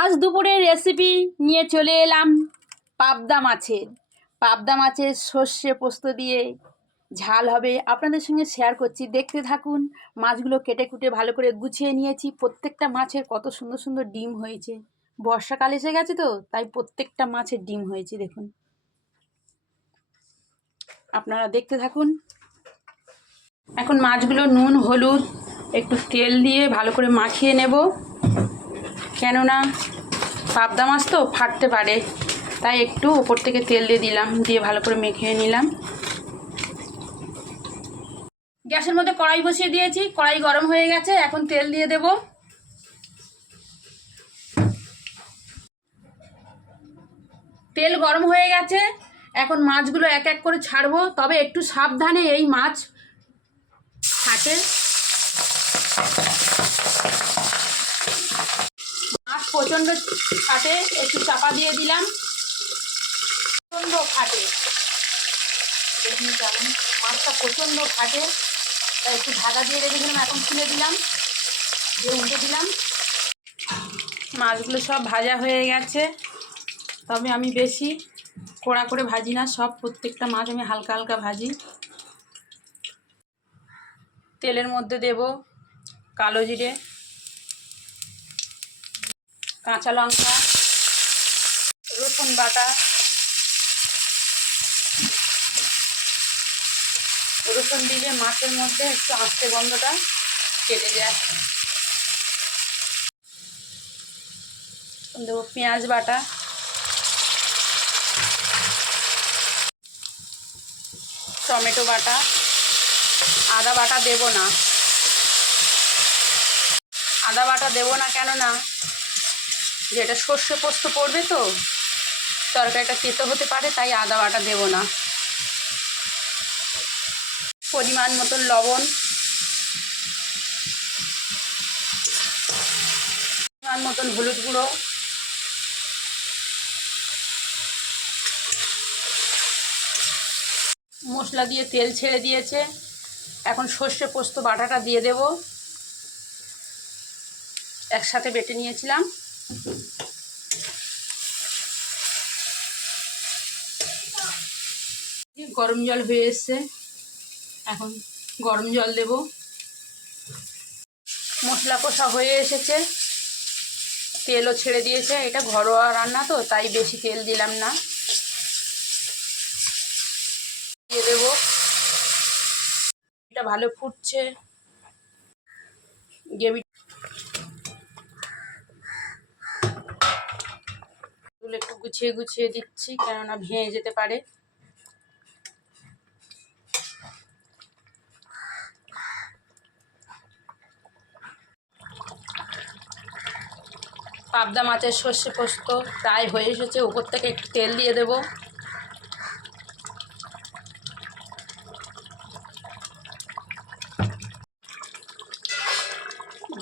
আজ দুপুরের রেসিপি নিয়ে চলে এলাম পাবদা মাছের সর্ষে পোস্ত দিয়ে ঝাল হবে। আপনাদের সঙ্গে শেয়ার করছি, দেখতে থাকুন। মাছগুলো কেটে কুটে ভালো করে গুছিয়ে নিয়েছি। প্রত্যেকটা মাছের কত সুন্দর সুন্দর ডিম হয়েছে। বর্ষাকাল এসে গেছে তো, তাই প্রত্যেকটা মাছের ডিম হয়েছে। দেখুন, আপনারা দেখতে থাকুন। এখন মাছগুলো নুন হলুদ একটু তেল দিয়ে ভালো করে মাখিয়ে নেব, কেননা পাবদা মাছ তো ফাটতে পারে, তাই একটু উপর থেকে তেল দিয়ে দিলাম, দিয়ে ভালো করে মেখে নিলাম। গ্যাসের মধ্যে কড়াই বসিয়ে দিয়েছি, কড়াই গরম হয়ে গেছে। এখন তেল দিয়ে দেব। তেল গরম হয়ে গেছে, এখন মাছগুলো এক এক করে ছাড়বো, তবে একটু সাবধানে এই মাছ ফাটে। মাছ প্রচণ্ড ফাটে, একটু চাপা দিয়ে দিলাম। প্রচণ্ড ফাটে, দেখুন কেমন মাছটা প্রচণ্ড ফাটে, তাই একটু ঢাকা দিয়ে রেখেছিলাম। এখন খুলে দিলাম, দিয়ে উল্টে দিলাম। মাছগুলো সব ভাজা হয়ে গেছে, তবে আমি বেশি কড়া করে ভাজি না, প্রত্যেকটা মাছ আমি হালকা হালকা ভাজি। তেলের মধ্যে দেব কালো জিরে, কাঁচা লঙ্কা, রসুন বাটা। রসুন দিলে মাছের মধ্যে একটু আস্তে গন্ধটা কেটে যায়। দেবো পেঁয়াজ বাটা, টমেটো বাটা। আদা বাটা দেব না, কেননা যেটা সর্ষে পোস্ত পড়বে তো, তরকারিটা তেতো হতে পারে, তাই আদা বাটা দেব না। পরিমাণ মতন লবণ, পরিমাণ মতন হলুদ গুঁড়ো, মশলা দিয়ে তেল ছেড়ে দিয়েছে। এখন সর্ষে পোস্ত বাটাটা দিয়ে দেব, একসাথে বেটে নিয়েছিলাম। গরম জল হয়ে এসছে, এখন গরম জল দেব। মশলা কষা হয়ে এসেছে, তেলও ছেড়ে দিয়েছে। এটা ঘরোয়া রান্না তো, তাই বেশি তেল দিলাম না। দিয়ে দেব, এটা ভালো ফুটছে। গ্রেভিগুলো একটু গুছিয়ে গুছিয়ে দিচ্ছি, কেননা ভেঙে যেতে পারে। পাবদা মাছের সর্ষে পোস্ত প্রায় হয়ে এসেছে। উপর থেকে একটু তেল দিয়ে দেব।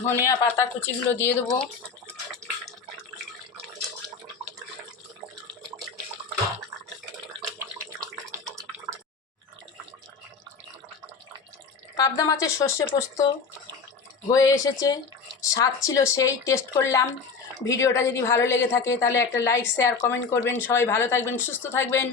ধনিয়া পাতা কুচিগুলো দিয়ে দেবো। পাবদা মাছের সর্ষে পোস্ত হয়ে এসেছে, স্বাদ ছিল সেই, টেস্ট করলাম। ভিডিওটা যদি ভালো লেগে থাকে তাহলে একটা লাইক শেয়ার কমেন্ট করবেন। সবাই ভালো থাকবেন, সুস্থ থাকবেন।